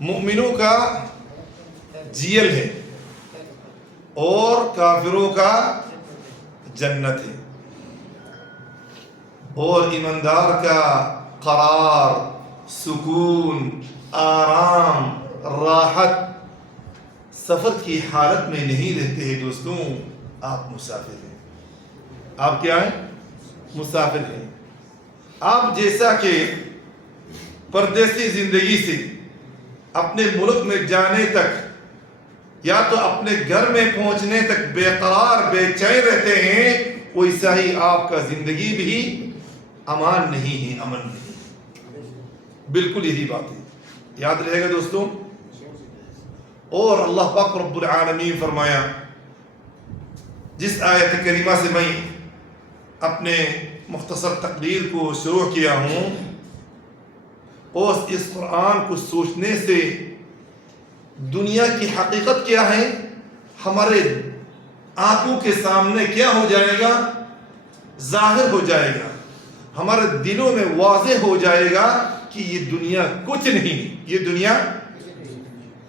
مومنوں کا جیل ہے اور کافروں کا جنت ہے، اور ایماندار کا قرار، سکون، آرام، راحت سفر کی حالت میں نہیں رہتے ہیں دوستوں۔ آپ مسافر ہیں، آپ کیا ہیں؟ مسافر ہیں۔ آپ جیسا کہ پردیسی زندگی سے اپنے ملک میں جانے تک یا تو اپنے گھر میں پہنچنے تک بے قرار بے چین رہتے ہیں، ویسا ہی آپ کا زندگی بھی امان نہیں ہے، امن نہیں۔ بالکل یہی بات ہے، یاد رہے گا دوستوں۔ اور اللہ پاک رب العالمین فرمایا، جس آیت کریمہ سے میں اپنے مختصر تقریر کو شروع کیا ہوں، اور اس قرآن کو سوچنے سے دنیا کی حقیقت کیا ہے ہمارے آنکھوں کے سامنے کیا ہو جائے گا، ظاہر ہو جائے گا، ہمارے دلوں میں واضح ہو جائے گا کہ یہ دنیا کچھ نہیں۔ یہ دنیا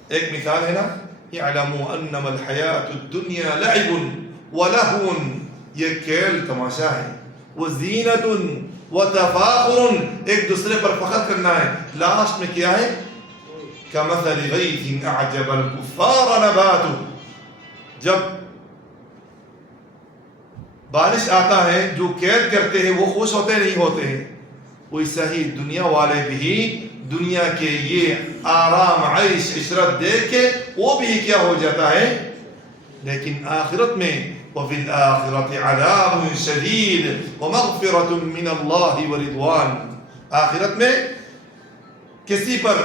ایک مثال ہے نا، اعلموا انما الحیات الدنیا لعب ولہو، یہ کھیل تماشا ہے، وزینت وتفاخر، ایک دوسرے پر فخر کرنا ہے۔ لاسٹ میں کیا ہے؟ کمثل غیث اعجب الکفار نباتہ، جب بارش آتا ہے جو قید کرتے ہیں وہ خوش ہوتے نہیں ہوتے ہیں، ویسا ہی دنیا والے بھی دنیا کے یہ آرام عیش عشرت دیکھ کے وہ بھی کیا ہو جاتا ہے، لیکن آخرت میں وفی الآخرۃ عذاب شدید ومغفرۃ من اللہ ورضوان، آخرت میں کسی پر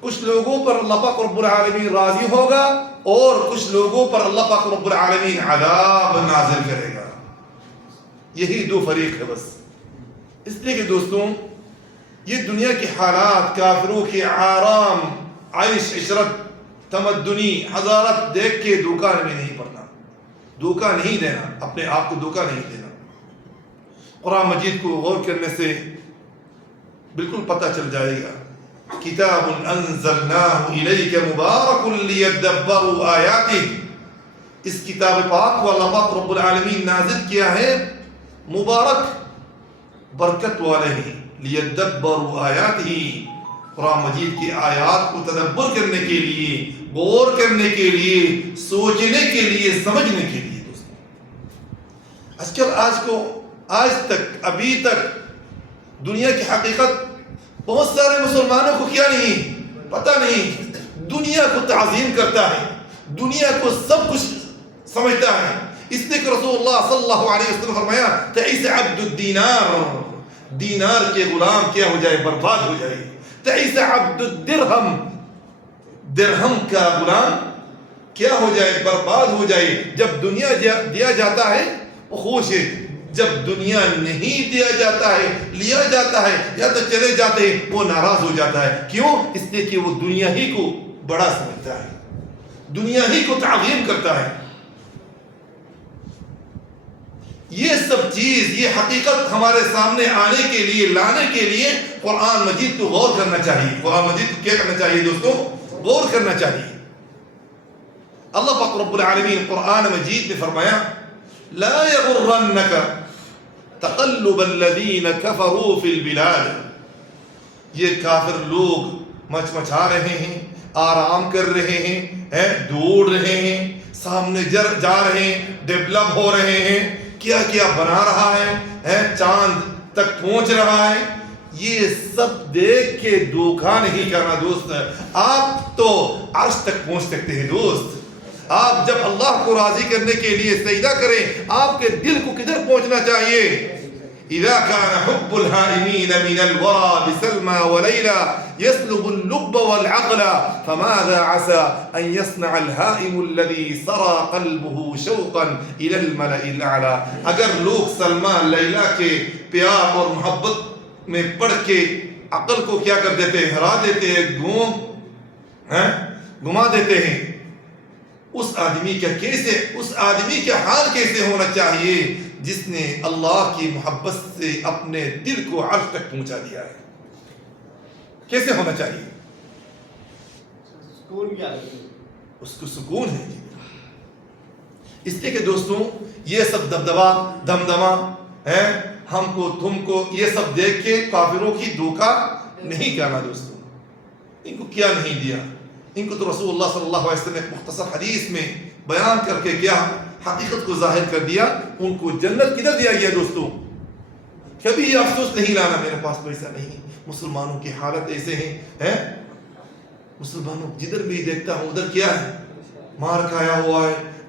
کچھ لوگوں پر اللہ پاک رب العالمین راضی ہوگا اور کچھ لوگوں پر اللہ پاک رب العالمین عذاب نازل کرے گا۔ یہی دو فریق ہے بس۔ اس لیے کہ دوستوں یہ دنیا کی حالات، کافروں کی آرام عیش عشرت تمدنی حضارت دیکھ کے دھوکہ میں نہیں پڑنا، دھوکہ نہیں دینا، اپنے آپ کو دھوکہ نہیں دینا۔ قرآن مجید کو غور کرنے سے بالکل پتہ چل جائے گا، کتاب انزلناہ الیک مبارک لیدبروا آیاتہ، اس کتاب پاک کو اللہ پاک رب العالمین نازل کیا ہے، مبارک برکت والے ہیں، لیدبروا آیاتہ، قرآن مجید کی آیات کو تدبر کرنے کے لیے، غور کرنے کے لیے، سوچنے کے لیے، سمجھنے کے لیے۔ دوستوں آج تک ابھی تک دنیا کی حقیقت بہت سارے مسلمانوں کو کیا نہیں پتہ نہیں، دنیا کو تعظیم کرتا ہے، دنیا کو سب کچھ سمجھتا ہے۔ اس لیے کہ رسول اللہ صلی اللہ علیہ وسلم فرمایا تعیس عبد الدینار، دینار کے غلام کیا ہو جائے، برباد ہو جائے۔ تعیس عبد الدرہم، درہم کا غلام کیا ہو جائے، برباد ہو جائے۔ جب دنیا دیا جاتا ہے وہ خوش ہے، جب دنیا نہیں دیا جاتا ہے، لیا جاتا ہے یا تو چلے جاتے ہیں وہ ناراض ہو جاتا ہے۔ کیوں؟ اس لیے کہ وہ دنیا ہی کو بڑا سمجھتا ہے، دنیا ہی کو تعظیم کرتا ہے۔ یہ سب چیز، یہ حقیقت ہمارے سامنے آنے کے لیے، لانے کے لیے قرآن مجید کو غور کرنا چاہیے۔ قرآن مجید کو کیا کرنا چاہیے دوستوں؟ غور کرنا چاہیے۔ اللہ پاک رب العالمین قرآن مجید میں فرمایا لا یغرنک تقلب الذین کفروا فی البلاد، یہ کافر لوگ مچمچا رہے ہیں، آرام کر رہے ہیں، دوڑ رہے ہیں، سامنے جا رہے ہیں، ڈیولپ ہو رہے ہیں، کیا کیا بنا رہا ہے، چاند تک پہنچ رہا ہے۔ یہ سب دیکھ کے دھوکہ نہیں کرنا دوست، آپ تو عرش تک پہنچ سکتے ہیں دوست۔ آپ جب اللہ کو راضی کرنے کے لیے سجدہ کریں، آپ کے دل کو کدھر پہنچنا چاہیے؟ اذا كان حب الهائمين من الورى بسلمى وليلى يسلب اللب والعقل فماذا عسى ان يصنع الهائم الذي سرى قلبه شوقا الى الملأ الاعلى۔ اگر لوگ سلمى لیلا کے پیار اور محبت میں پڑھ کے عقل کو کیا کر دیتے ہیں، ہرا دیتے ہیں، گما دیتے ہیں، اس آدمی کا حال کیسے ہونا چاہیے جس نے اللہ کی محبت سے اپنے دل کو عرش تک پہنچا دیا ہے؟ کیسے ہونا چاہیے؟ اس کو سکون ہے. اس لیے کہ دوستوں یہ سب دبدبا دمدما ہے ہم کو تم کو یہ سب دیکھ کے کافروں کی دھوکہ نہیں کرنا. دوستوں ان کو کیا نہیں دیا, ان کو تو رسول اللہ صلی اللہ علیہ وسلم نے مختصر حدیث میں بیان کر کے کیا حقیقت کو ظاہر کر دیا. ان کو جنت کدھر دیا گیا دوستوں؟ کبھی یہ افسوس نہیں لانا میرے پاس پیسہ نہیں. مسلمانوں کی حالت ایسے ہیں مسلمانوں جدھر بھی دیکھتا ہوں ادھر کیا ہے مار کھایا ہوا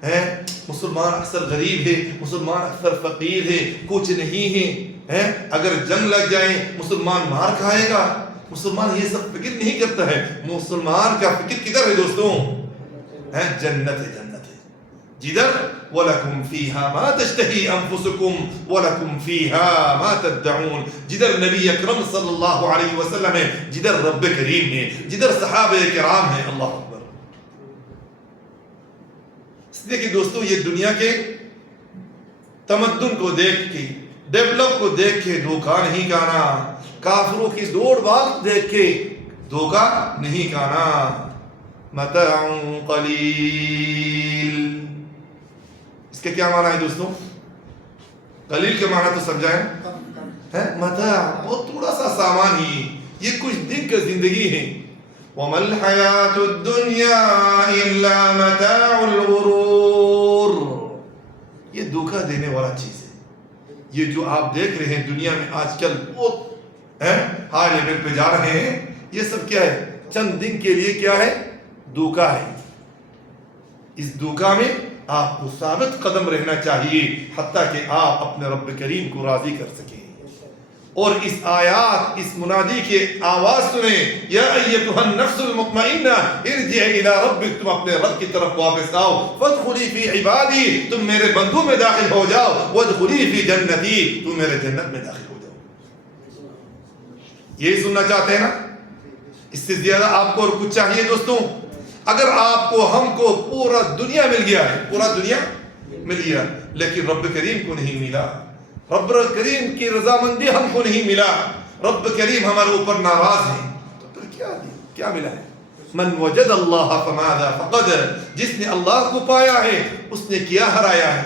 ہے. مسلمان اکثر غریب ہے, مسلمان اکثر فقیر ہے, کچھ نہیں ہے. اگر جنگ لگ جائے مسلمان مار کھائے گا. مسلمان یہ سب فکر نہیں کرتا ہے. مسلمان کا فکر کدھر ہے دوستوں؟ جنت ہے, جنت ہے جدھر وَلَكُمْ فِيهَا مَا تَشْتَهِي أَنفُسُكُمْ وَلَكُمْ فِيهَا مَا تَدَّعُونَ. جدھر نبی اکرم صلی اللہ علیہ وسلم ہے, جدھر رب کریم ہے, جدھر صحابہ کرام ہیں. اللہ اکبر. اس لیے کہ دوستوں یہ دنیا کے تمدن کو دیکھ کے ڈیولپ کو دیکھ کے دھوکہ نہیں کھانا. کافروں کی دوڑ بھاگ دیکھ کے دھوکہ نہیں کھانا. متاع قلیل, اس کے کیا معنی ہے دوستوں؟ قلیل کے معنی تو سمجھائیں. متاع بہت تھوڑا سا سامان ہی, یہ کچھ دن کا زندگی ہے. وَمَا الْحَيَاةُ الدُّنْيَا إِلَّا مَتَاعُ الْغُرُورِ. یہ دھوکہ دینے والا چیز ہے. یہ جو آپ دیکھ رہے ہیں دنیا میں آج کل بہت ہائی لیول پہ جا رہے ہیں, یہ سب کیا ہے؟ چند دن کے لیے کیا ہے؟ دھوکہ ہے. اس دھوکہ میں آپ کو ثابت قدم رہنا چاہیے حتیٰ کہ آپ اپنے رب کریم کو راضی کر سکیں. اور اس آیات اس منادی کے آواز سنیں, یا ایتھا النفس المطمئنہ ارجعی الی ربک, تم اپنے رب کی طرف واپس آؤ. فادخلی فی عبادی, تم میرے بندوں میں داخل ہو جاؤ. وادخلی فی جنتی, تم میرے جنت میں داخل ہو جاؤ. یہی سننا چاہتے ہیں نا؟ اس سے زیادہ آپ کو اور کچھ چاہیے دوستوں؟ اگر آپ کو ہم کو پورا دنیا مل گیا ہے, پورا دنیا مل گیا, لیکن رب کریم کو نہیں ملا, رب کریم کی رضامندی ہم کو نہیں ملا, رب کریم ہمارے اوپر ناراض ہے, تو پھر کیا ملا ہے؟ من وجد اللہ فماذا فقد, جس نے اللہ کو پایا ہے اس نے کیا ہرایا ہے,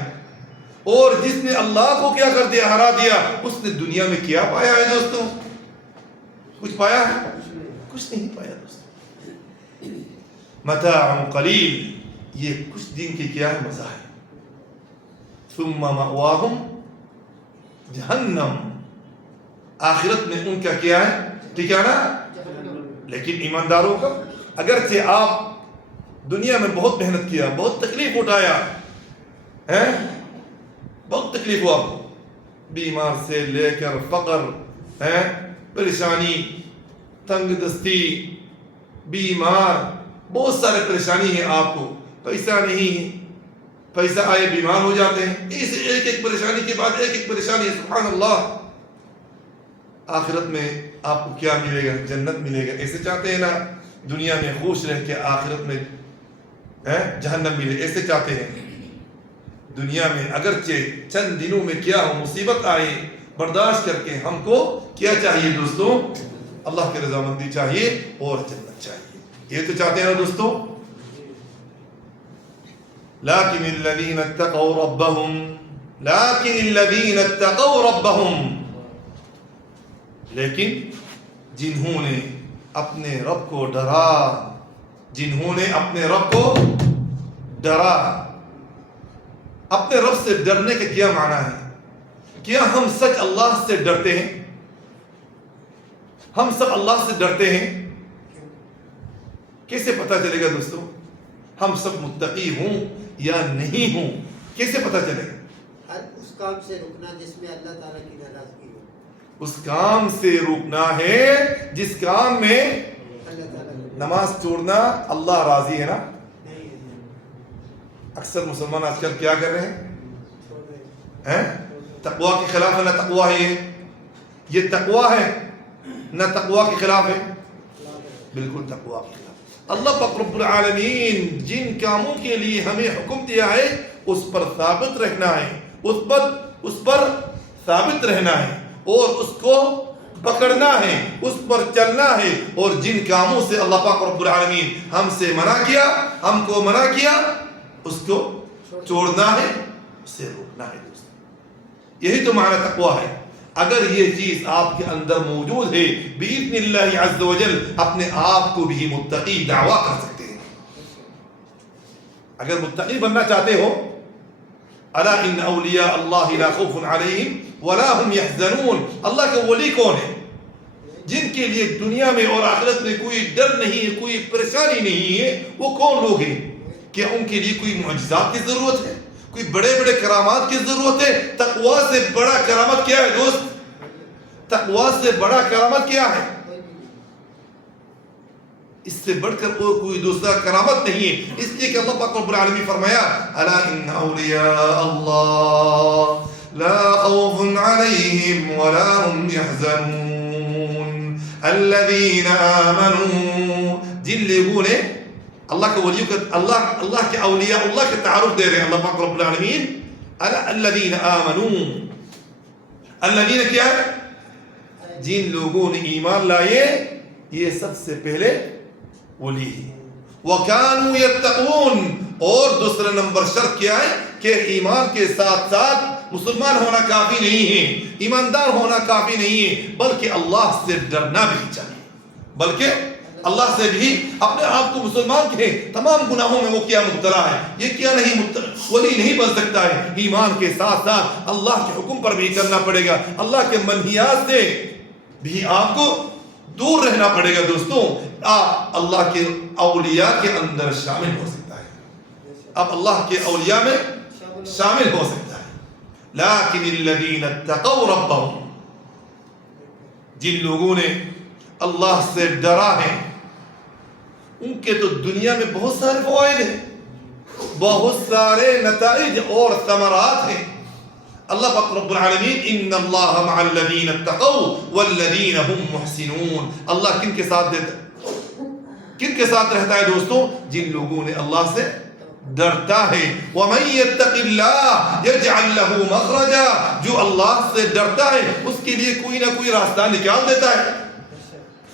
اور جس نے اللہ کو کیا کر دیا, ہرا دیا, اس نے دنیا میں کیا پایا ہے دوستوں؟ کچھ پایا ہے؟ کچھ نہیں پایا دوستوں. متاع قلیل, یہ کچھ دن کی کیا ہے مزہ ہے. ثم مأواہم جہنم, آخرت میں ان کا کیا ہے ٹھکانہ؟ لیکن ایمانداروں کا, اگرچہ آپ دنیا میں بہت محنت کیا, بہت تکلیف اٹھایا ہے, بہت تکلیف ہوا آپ کو, بیمار سے لے کر فقر ہے, پریشانی, تنگ دستی, بیمار, بہت سارے پریشانی ہیں آپ کو, پیسہ نہیں ہے, پیسہ آئے بیمار ہو جاتے ہیں, اس ایک ایک پریشانی کے بعد ایک ایک پریشانی ہے. سبحان اللہ. آخرت میں آپ کو کیا ملے گا؟ جنت ملے گا. ایسے چاہتے ہیں نا دنیا میں خوش رہ کے آخرت میں جہنم ملے, ایسے چاہتے ہیں. دنیا میں اگرچہ چند دنوں میں کیا ہو مصیبت آئے, برداشت کر کے ہم کو کیا چاہیے دوستوں؟ اللہ کی رضامندی چاہیے اور جنت چاہیے. یہ تو چاہتے ہیں نا دوستوں. لیکن الذین اتقوا ربهم, لیکن جنہوں نے اپنے رب کو ڈرا, جنہوں نے اپنے رب کو ڈرا. اپنے رب سے ڈرنے کا کیا معنی ہے؟ کیا ہم سچ اللہ سے ڈرتے ہیں؟ ہم سب اللہ سے ڈرتے ہیں. کیسے پتہ چلے گا دوستوں ہم سب متقی ہوں یا نہیں ہوں؟ کیسے پتہ چلے گا؟ ہر اس کام سے رکنا جس میں اللہ تعالیٰ کی ناراضگی ہو. اس کام سے رکنا ہے جس کام میں نماز چھوڑنا اللہ راضی ہے نا. اکثر مسلمان آج کل کیا کر رہے ہیں؟ تقوی کے خلاف ہے. نہ تقوی ہے یہ تقوی ہے, نہ تقوی کے خلاف ہے, بالکل تقوی کے خلاف. اللہ پاک رب العالمین جن کاموں کے لیے ہمیں حکم دیا ہے اس پر ثابت رہنا ہے, اس پر ثابت رہنا ہے, اور اس کو پکڑنا ہے، اس پر چلنا ہے، اور جن کاموں سے اللہ پاک رب العالمین ہم سے منع کیا، ہم کو منع کیا، اس کو چھوڑنا ہے، اسے روکنا ہے دوست۔ یہی تو معنی تقویٰ ہے۔ اگر یہ چیز آپ کے اندر موجود ہے بإذن اللہ عز و جل اپنے آپ کو بھی متقی دعویٰ کر سکتے ہیں۔ اگر متقی بننا چاہتے ہو، الا ان اولیاء اللہ لا خوف علیہم ولا هم يحزنون، اللہ کے ولی کون ہے؟ جن کے لیے دنیا میں اور آخرت میں کوئی ڈر نہیں ہے، کوئی پریشانی نہیں ہے، وہ کون لوگ ہیں؟ کیا ان کے لیے کوئی معجزات کی ضرورت ہے؟ کوئی بڑے بڑے کرامات کی ضرورت ہے؟ تقویٰ سے بڑا کرامت کیا ہے دوست؟ تقویٰ سے بڑا کرامت کیا ہے؟ اس سے بڑھ کر کوئی دوسرا کرامت نہیں ہے۔ اس لیے کہ اللہ پاک رب العالمین فرمایا الا ان اولیاء اللہ لا خوف علیہم ولا هم يحزنون الذین آمنوا، جن لوگوں نے اللہ کے ولیوں کا اللہ کے اولیاء اللہ کے تعارف دے رہے ہیں اللہ پاک رب العالمین، الذین آمنوا، الذین کیا ہے؟ جن لوگوں نے ایمان لائے، یہ سب سے پہلے ولی ہے۔ وَكَانُوا يَتَّقُونَ، اور دوسرا نمبر شرط کیا ہے کہ ایمان کے ساتھ ساتھ مسلمان ہونا کافی نہیں ہے، ایماندار ہونا کافی نہیں ہے، بلکہ اللہ سے ڈرنا بھی چاہیے، بلکہ اللہ سے بھی اپنے آپ کو مسلمان کے تمام گناہوں میں وہ کیا مبتلا ہے، یہ کیا نہیں ولی نہیں بن سکتا ہے۔ ایمان کے ساتھ ساتھ اللہ کے حکم پر بھی کرنا پڑے گا، اللہ کے منہیات سے بھی آپ کو دور رہنا پڑے گا دوستوں۔ آپ اللہ کے اولیاء کے اندر شامل ہو سکتا ہے، آپ اللہ کے اولیاء میں شامل ہو سکتا ہے۔ لیکن الذین اتقوا ربهم، جن لوگوں نے اللہ سے ڈرا ہے، ان کے تو دنیا میں بہت سارے فوائد ہیں، بہت سارے نتائج اور ثمرات ہیں۔ اللہ پاک رب العالمین ان اللہ مع الذین اتقوا والذین هم محسنون، اللہ کن کے ساتھ دیتا ہے؟ کن کے ساتھ رہتا ہے دوستوں؟ جن لوگوں نے اللہ سے ڈرتا ہے۔ وَمَن يَتَّقِ اللَّهَ يَجْعَلْ لَهُ مَخْرَجًا، جو اللہ سے ڈرتا ہے اس کے لیے کوئی نہ کوئی راستہ نکال دیتا ہے۔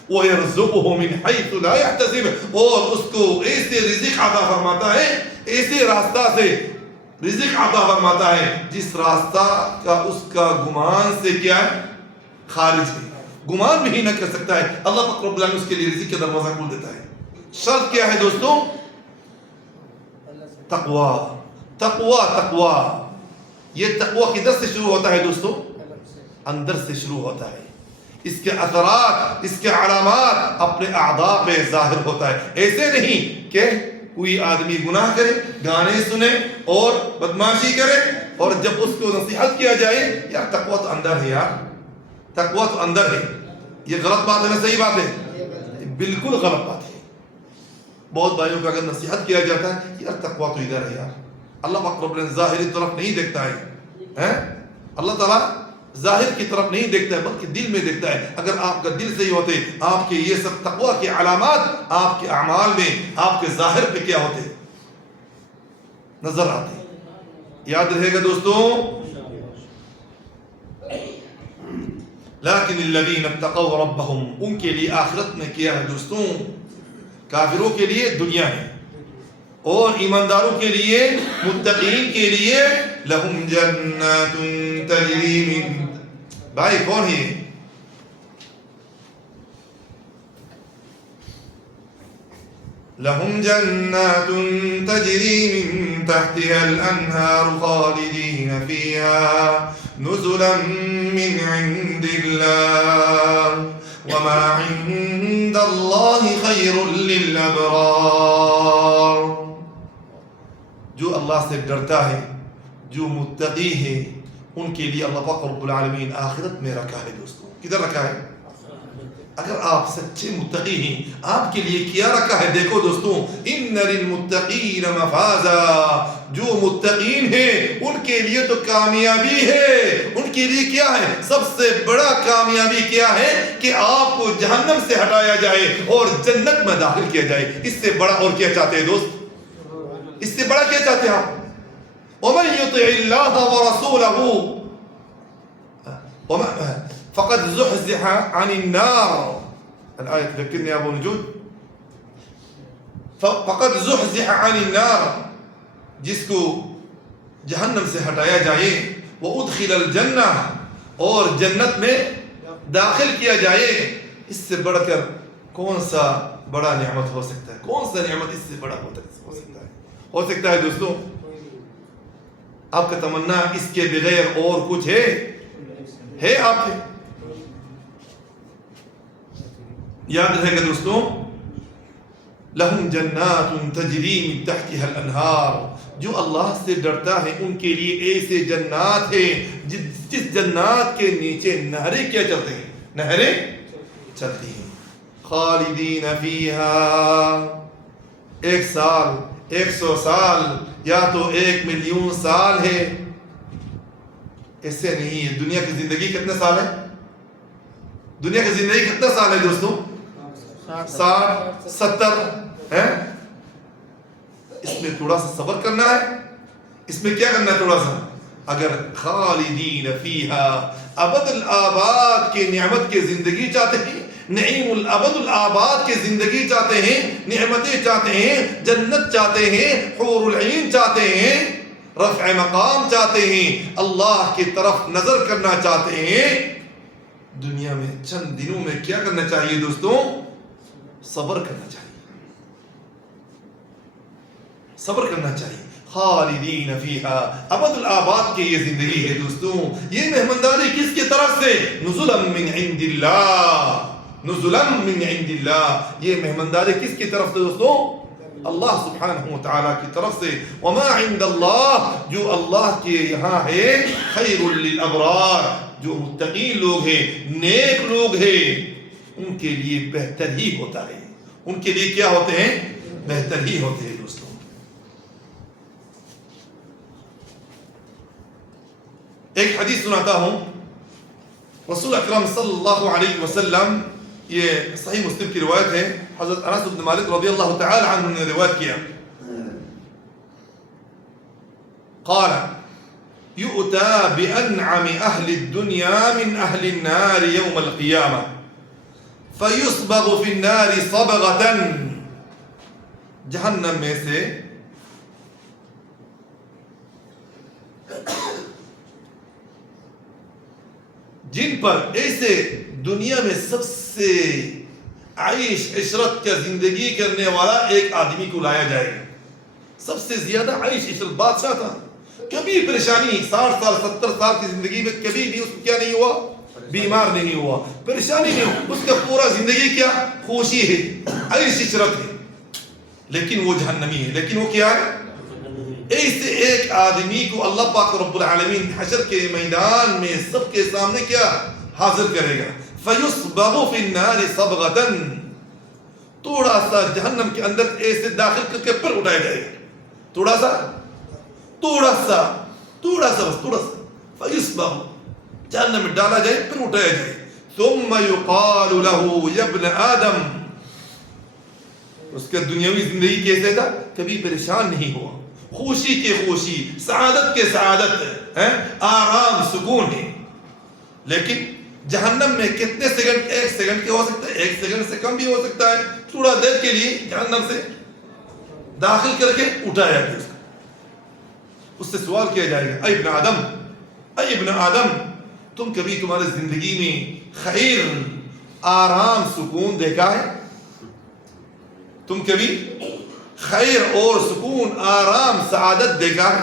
وَيَرْزُقُهُ مِنْ حَيْثُ لَا يَحْتَسِبُ، اور اس کو ایسے رزق عطا فرماتا ہے، ایسے راستہ سے رزق عطا فرماتا ہے جس راستہ کا اس کا گمان سے کیا ہے؟ خارج ہے، گمان بھی نہ کر سکتا ہے۔ اللہ پاک رب العالمین اس کے لیے رزق کا دروازہ کھول دیتا ہے۔ شرط کیا ہے دوستوں؟ تقوی، تقوی، تقوی۔ یہ تقوی کدھر سے شروع ہوتا ہے دوستوں؟ اندر سے شروع ہوتا ہے۔ اس کے اثرات، اس کے علامات اپنے اعضاء پہ ظاہر ہوتا ہے۔ ایسے نہیں کہ کوئی آدمی گناہ کرے، گانے سنے اور بدماشی کرے، اور جب اس کو نصیحت کیا جائے یار تقوی تو اندر ہے، یار تقوی تو اندر ہے، یہ غلط بات ہے نا؟ صحیح بات ہے؟ بالکل غلط بات ہے۔ بہت بھائیوں کو اگر نصیحت کیا جاتا ہے یار تقوی تو ادھر ہے، یار اللہ پاک رب العالمین ظاہری طرف نہیں دیکھتا ہے، اللہ تعالیٰ ظاہر کی طرف نہیں دیکھتا ہے بلکہ دل میں دیکھتا ہے۔ اگر آپ کا دل صحیح ہوتے، آپ کے یہ سب تقوی کے علامات آپ کے اعمال میں، آپ کے ظاہر پہ کیا ہوتے؟ نظر آتے۔ یاد رہے گا دوستوں، لیکن الذین اتقوا ربهم، ان کے لیے آخرت میں کیا ہے دوستوں؟ کافروں کے لیے دنیا ہے، اور ایمانداروں کے لیے، متقین کے لیے لہم جنات تجری من، بھائی کون ہے؟ لہم جنات تجری من تحتها الانہار خالدین فیہا نزلا من عند اللہ وما عند اللہ خیر للابرار۔ جو اللہ سے ڈرتا ہے، جو متقی ہے، ان کے لیے اللہ پاک رب العالمین آخرت میں رکھا ہے دوستوں۔ کدھر رکھا ہے؟ اگر آپ سچے متقی ہیں، آپ کے لیے کیا رکھا ہے؟ دیکھو دوستوں، ان للمتقین مفازا، جو متقین ہیں ان کے لیے تو کامیابی ہے۔ ان کے لیے کیا ہے؟ سب سے بڑا کامیابی کیا ہے؟ کہ آپ کو جہنم سے ہٹایا جائے اور جنت میں داخل کیا جائے۔ اس سے بڑا اور کیا چاہتے ہیں دوست؟ اس سے بڑا کیا چاہتے ہیں آپ؟ وَمَن يُطِعِ اللَّهَ وَرَسُولَهُ فقد زحزح عن النار. الآية تذكرني يا أبو نجود. فقد زحزح عن النار، جس کو جہنم سے ہٹایا جائے، وادخل الجنہ، اور جنت میں داخل کیا جائے. اس سے بڑھ کر کون سا بڑا نعمت ہو سکتا ہے؟ کون سا نعمت اس سے بڑا ہو سکتا ہے؟ ہو سکتا ہے دوستوں؟ آپ کا تمنا اس کے بغیر اور کچھ ہے آپ کے؟ یاد رہے گا دوستوں، لہم جنات تجری من تحتها الانہار، جو اللہ سے ڈرتا ہے ان کے لیے ایسے جنات ہیں جس جنات کے نیچے نہریں کیا چلتے ہیں؟ نہریں چلتی ہیں. خالدین فیہا، 1 سال، 100 سال، یا تو 1,000,000 سال ہے. ایسے نہیں ہے. دنیا کی زندگی کتنے سال ہے؟ دنیا کی زندگی کتنا سال ہے دوستوں؟ 60 70 ہے. اس میں تھوڑا سا صبر کرنا ہے. اس میں کیا کرنا ہے؟ تھوڑا سا. اگر خالدین فیہا، ابد الآباد کے نعمت کے زندگی چاہتے ہیں، نعیم الابد الآباد کے زندگی چاہتے ہیں، نعمتیں چاہتے ہیں، جنت چاہتے ہیں، حور العین چاہتے ہیں، رفع مقام چاہتے ہیں، اللہ کی طرف نظر کرنا چاہتے ہیں، دنیا میں چند دنوں میں کیا کرنا چاہیے دوستوں؟ صبر کرنا چاہیے. صبر کرنا چاہیے. خالدین فیہا، ابد الآباد کی یہ زندگی ہے دوستوں. یہ مہمانداری کس کی طرف سے؟ نزلا من عند اللہ، نزلا من عند اللہ. یہ مہمانداری کس کی طرف سے دوستوں؟ اللہ سبحانہ وتعالی کی طرف سے. وما عند اللہ، جو اللہ کے یہاں ہے، خیر للابرار، جو متقین لوگ ہیں، نیک لوگ ہیں، ان کے لیے بہتر ہی ہوتا ہے. ان کے لیے کیا ہوتے ہیں؟ بہتر ہی ہوتے ہیں دوستوں. ایک حدیث سناتا ہوں. رسول اکرم صلی اللہ علیہ وسلم، یہ صحیح مسلم کی روایت ہے، حضرت انس بن مالک رضی اللہ تعالی عنہ نے روایت کیا. قال يؤتى بأنعم أهل الدنيا من أهل النار يوم القيامة فيصبغ في النار صبغة. جہنم میں سے جن پر ایسے دنیا میں سب سے عیش عشرت کا زندگی کرنے والا ایک آدمی کو لایا جائے گا. سب سے زیادہ عیش عشرت، بادشاہ تھا، کبھی پریشانی، 60 سال 70 سال کی زندگی میں کبھی بھی اس کو کیا نہیں ہوا؟ بیمار نہیں ہوا، پریشانی نہیں ہوا. اس کا پورا زندگی کیا؟ خوشی ہے، عیش عشرت ہے. لیکن وہ جہنمی ہے. لیکن وہ کیا ہے؟ ایسے ایک آدمی کو اللہ پاک رب العالمین حشر کے میدان میں سب کے سامنے کیا حاضر کرے گا. فَيُصْبَغُ فِي النَّارِ صَبْغَةً، تھوڑا سا جہنم کے اندر ایسے داخل کر کے پر اٹھایا جائے گا. تھوڑا سا فَيُصْبَغُ، جہنم میں ڈالا جائے، پھر اٹھایا جائے. ثُمَّ يُقَالُ لَهُ يَا ابْنَ آدَمَ، اس کا دنیاوی زندگی کیسے تھا؟ کبھی پریشان نہیں ہوا، خوشی کے خوشی، سعادت کے سعادت ہے، آرام سکون ہے. لیکن جہنم میں کتنے سیکنڈ؟ 1 سیکنڈ کے ہو سکتا ہے، 1 سیکنڈ سے کم بھی ہو سکتا ہے. تھوڑا دیر کے لیے جہنم سے داخل کر کے اٹھایا گیا. اس سے سوال کیا جائے گا، اے ابن آدم، تم کبھی تمہاری زندگی میں خیر، آرام سکون دیکھا ہے؟ تم کبھی خیر اور سکون، آرام، سعادت دیکھا ہے؟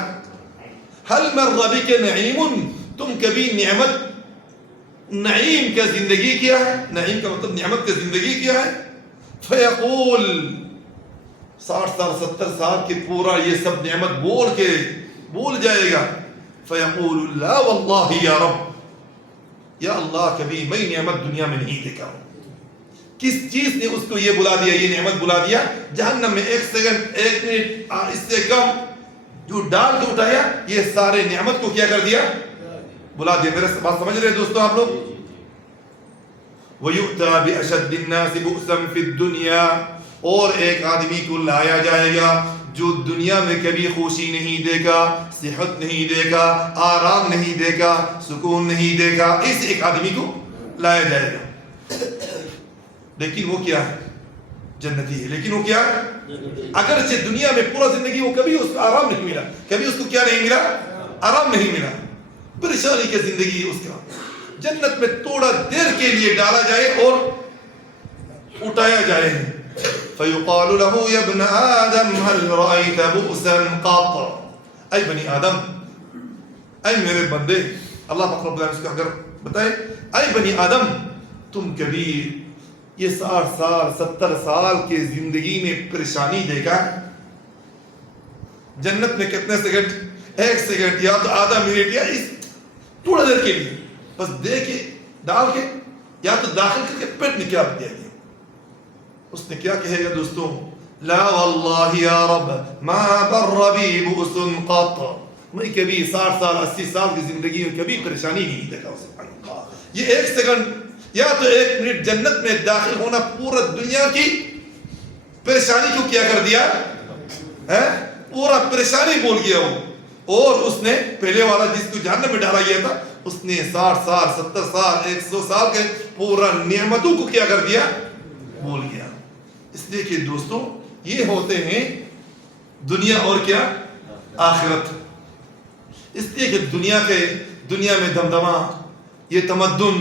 حل مر بک نعیم، تم کبھی نعیم کا زندگی کیا ہے؟ نعیم کا مطلب نعمت کا زندگی کیا ہے؟ فیقول، 60 سال 70 سال کی پورا یہ سب نعمت بول جائے گا. فیقول لا واللہ یا رب، یا اللہ کبھی میں نعمت دنیا میں نہیں دیکھا ہوں. کس چیز نے اس کو یہ بلا دیا، یہ نعمت بلا دیا؟ جہنم میں 1 سیکنڈ 1 منٹ اس سے کم جو ڈال کے اٹھایا، یہ سارے نعمت کو کیا کر دیا؟ بلا دیا. میرے بات سمجھ رہے ہیں دوستوں آپ لوگ؟ وَيُؤْتَى بِأَشَدِّ النَّاسِ بُؤْسًا فِي الدُّنْيَا، اور ایک آدمی کو لایا جائے گا جو دنیا میں کبھی خوشی نہیں دے گا، صحت نہیں دے گا، آرام نہیں دے گا، سکون نہیں دے گا. اس ایک آدمی کو لایا جائے گا. لیکن وہ کیا ہے؟ جنتی ہے. لیکن وہ کیا ہے؟ اگرچہ دنیا میں پورا زندگی وہ کبھی اس کو آرام نہیں ملا, کبھی اس کو کیا نہیں ملا؟ آرام نہیں ملا, پریشانی کی زندگی اس کا. جنت میں تھوڑا دیر کے لیے ڈالا جائے اور اٹھایا جائے. فیقال له یا ابن آدم هل رأیت بؤسا قط, اے بنی آدم, اے میرے بندے, اللہ پاک رب العالمین اس کو اگر بتائے اے بنی آدم تم کبھی یہ 60 سال 70 سال کے زندگی میں پریشانی دیکھا؟ جنت میں کتنے سیکنڈ؟ 1 سیکنڈ یا تو آدھا منٹ یا اس تھوڑا دیر کے لیے بس دے کے ڈال کے یا تو داخل کر کے پیٹ نکال دیا گیا. اس نے کیا کہے گا دوستوں؟ لا واللہ یا رب ما بر بی بؤس قط, میں کبھی 60 سال 80 سال کی زندگی میں کبھی پریشانی نہیں دیکھا. سبحان اللہ. یہ 1 سیکنڈ یا تو 1 منٹ جنت میں داخل ہونا پورا دنیا کی پریشانی کو کیا کر دیا ہے, پورا پریشانی بول گیا وہ. اور اس نے پہلے والا جس کو جہنم میں ڈالا گیا تھا اس نے 60 سال 70 سال 100 سال کے پورا نعمتوں کو کیا کر دیا؟ بول گیا. اس لیے کہ دوستوں یہ ہوتے ہیں دنیا اور کیا آخرت. اس لیے کہ دنیا میں دمدمہ, یہ تمدن,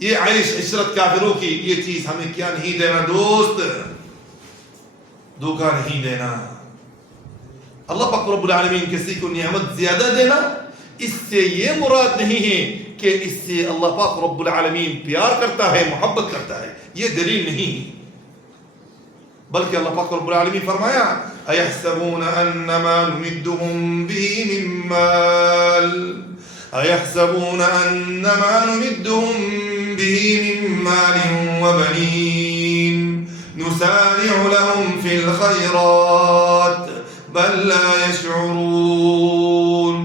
یہ عیش عشرت کافروں کی, یہ چیز ہمیں کیا نہیں دینا دوست, دھوکہ نہیں دینا. اللہ پاک رب العالمین کسی کو نعمت زیادہ دینا اس سے یہ مراد نہیں ہے کہ اس سے اللہ پاک رب العالمین پیار کرتا ہے, محبت کرتا ہے, یہ دلیل نہیں ہے. بلکہ اللہ پاک رب العالمین فرمایا اَيَحْسَبُونَ أَنَّمَا نُمِدُّهُمْ بِهِ مِن مَّالٍ اَيَحْسَبُونَ أَنَّمَا نُمِدُّهُمْ بِهِ مِن مَّالٍ وَبَنِينَ نُسَارِعُ لَهُمْ فِي الْخَيْرَاتِ بَل لَّا يَشْعُرُونَ.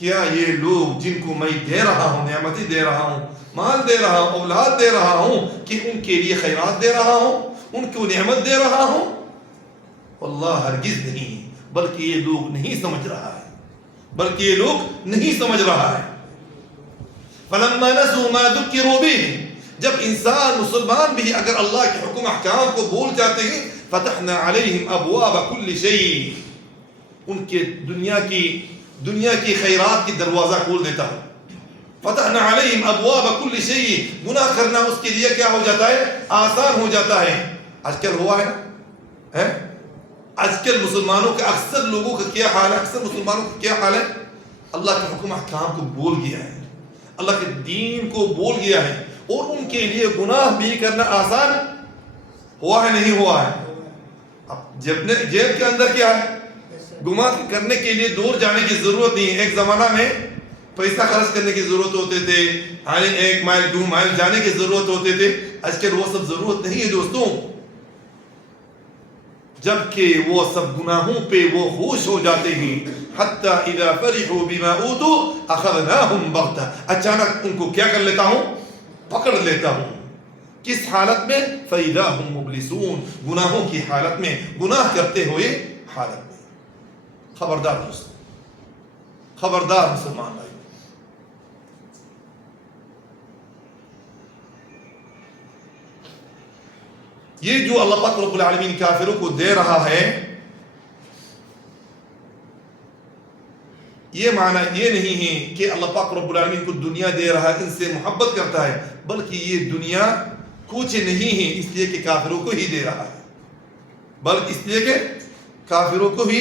کیا یہ لوگ جن کو میں دے رہا ہوں, نعمتیں دے رہا ہوں, مال دے رہا ہوں, اولاد دے رہا ہوں, کہ ان کے لیے خیرات دے رہا ہوں, ان کو نعمت دے رہا ہوں؟ واللہ ہرگز نہیں, بلکہ یہ لوگ نہیں سمجھ رہا ہے, بلکہ یہ لوگ نہیں سمجھ رہا ہے. فَلَمَّا نَسُوا مَا ذُكِّرُوا بِهِ, جب انسان مسلمان بھی اگر اللہ کے حکم احکام کو بھول جاتے ہیں, فَتَحْنَا عَلَيْهِمْ أَبْوَابَ كُلِّ شَيْءٍ, ان کے دنیا کی خیرات کی دروازہ کھول دیتا ہے. فتحنا علیہم ابواب کل شیء, گناہ کرنا اس کے لیے کیا ہو جاتا ہے؟ آسان ہو جاتا ہے. آج کل ہوا ہے نا, آج کل مسلمانوں کے اکثر لوگوں کا کیا حال ہے, اکثر مسلمانوں کا کیا حال ہے؟ اللہ کے حکم احکام کو بھول گیا ہے, اللہ کے دین کو بھول گیا ہے, اور ان کے لیے گناہ بھی کرنا آسان ہوا ہے نہیں ہوا ہے؟ اب جیب کے اندر کیا ہے؟ گناہ کرنے کے لیے دور جانے کی ضرورت نہیں ہے. ایک زمانہ میں پیسہ خرچ کرنے کی ضرورت ہوتے تھے, 1 مائل 2 مائل جانے کی ضرورت ہوتے تھے. آج کل وہ سب ضرورت نہیں ہے دوستوں, جبکہ وہ سب گناہوں پہ وہ خوش ہو جاتے ہیں. حتی اذا فرحوا بما اوتوا اخذناهم بغتہ, اچانک ان کو کیا کر لیتا ہوں؟ پکڑ لیتا ہوں. کس حالت میں؟ فاذا هم مبلسون, گناہوں کی حالت میں, گناہ کرتے ہوئے حالت میں. خبردار دوست, خبردار مسلمان بھائی, یہ جو اللہ پاک رب العالمین کافروں کو دے رہا ہے, یہ معنی یہ نہیں ہے کہ اللہ پاک رب العالمین کو دنیا دے رہا ہے, ان سے محبت کرتا ہے, بلکہ یہ دنیا کچھ نہیں ہے اس لیے کہ کافروں کو ہی دے رہا ہے, بلکہ اس لیے کہ کافروں کو ہی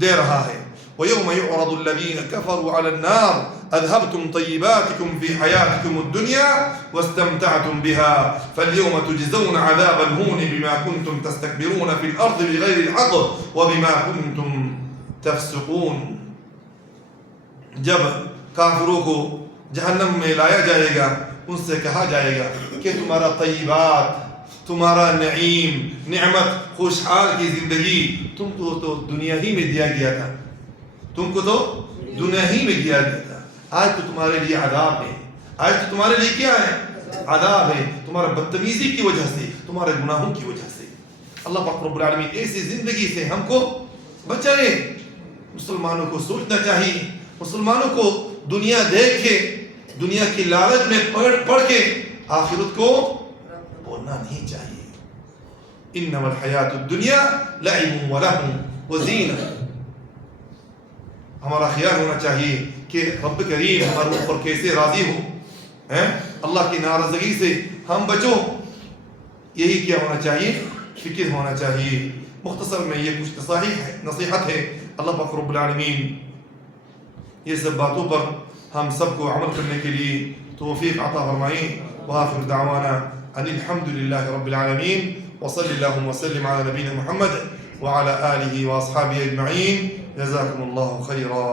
دے رہا ہے. وَيَوْمَ يُعْرَضُ الَّذِينَ كَفَرُوا عَلَى النَّارِ أَذْهَبْتُمْ طَيِّبَاتِكُمْ فِي حَيَاتِكُمُ الدُّنْيَا وَاسْتَمْتَعْتُمْ بِهَا فَالْيَوْمَ تُجْزَوْنَ عَذَابَ الْهُونِ بِمَا كُنْتُمْ تَسْتَكْبِرُونَ فِي الْأَرْضِ بِغَيْرِ الْحَقِّ وَبِمَا كُنْتُمْ تَفْسُقُونَ. جب کافروں کو جہنم میں لایا جائے گا, ان سے کہا جائے گا کہ تمہارا طیبات, تمہارا نعیم, نعمت, خوشحال کی زندگی تم کو تو دنیا ہی میں دیا گیا تھا, تم کو تو دنیا ہی میں دیا گیا تھا. آج تو تمہارے لیے عذاب ہے, آج تو تمہارے لیے کیا ہے؟ عذاب ہے, تمہارا بدتمیزی کی وجہ سے, تمہارے گناہوں کی وجہ سے. اللہ پاک رب العالمین ایسی زندگی سے ہم کو بچائے. مسلمانوں کو سوچنا چاہیے, مسلمانوں کو دنیا دیکھ کے, دنیا کی لالچ میں پڑھ کے آخرت کو بولنا نہیں چاہیے. انما الحیات الدنیا لعب ولہو وزینہ. ہمارا خیال ہونا چاہیے کہ رب کریم ہمارے اوپر کیسے راضی ہو، اللہ کی ناراضگی سے ہم بچو. یہی کیا ہونا چاہیے، فکر ہونا چاہیے. مختصر میں یہ کچھ نصیحت ہے. اللہ پاک رب العالمین یہ سب باتوں پر ہم سب کو عمل کرنے کے لیے توفیق عطا فرمائیں. وآخر دعوانا ان الحمد للہ رب العالمین وصلی اللہم وسلم علی نبینا محمد وعلى آلہ واصحابہ اجمعین. جزاکم اللہ خیرا.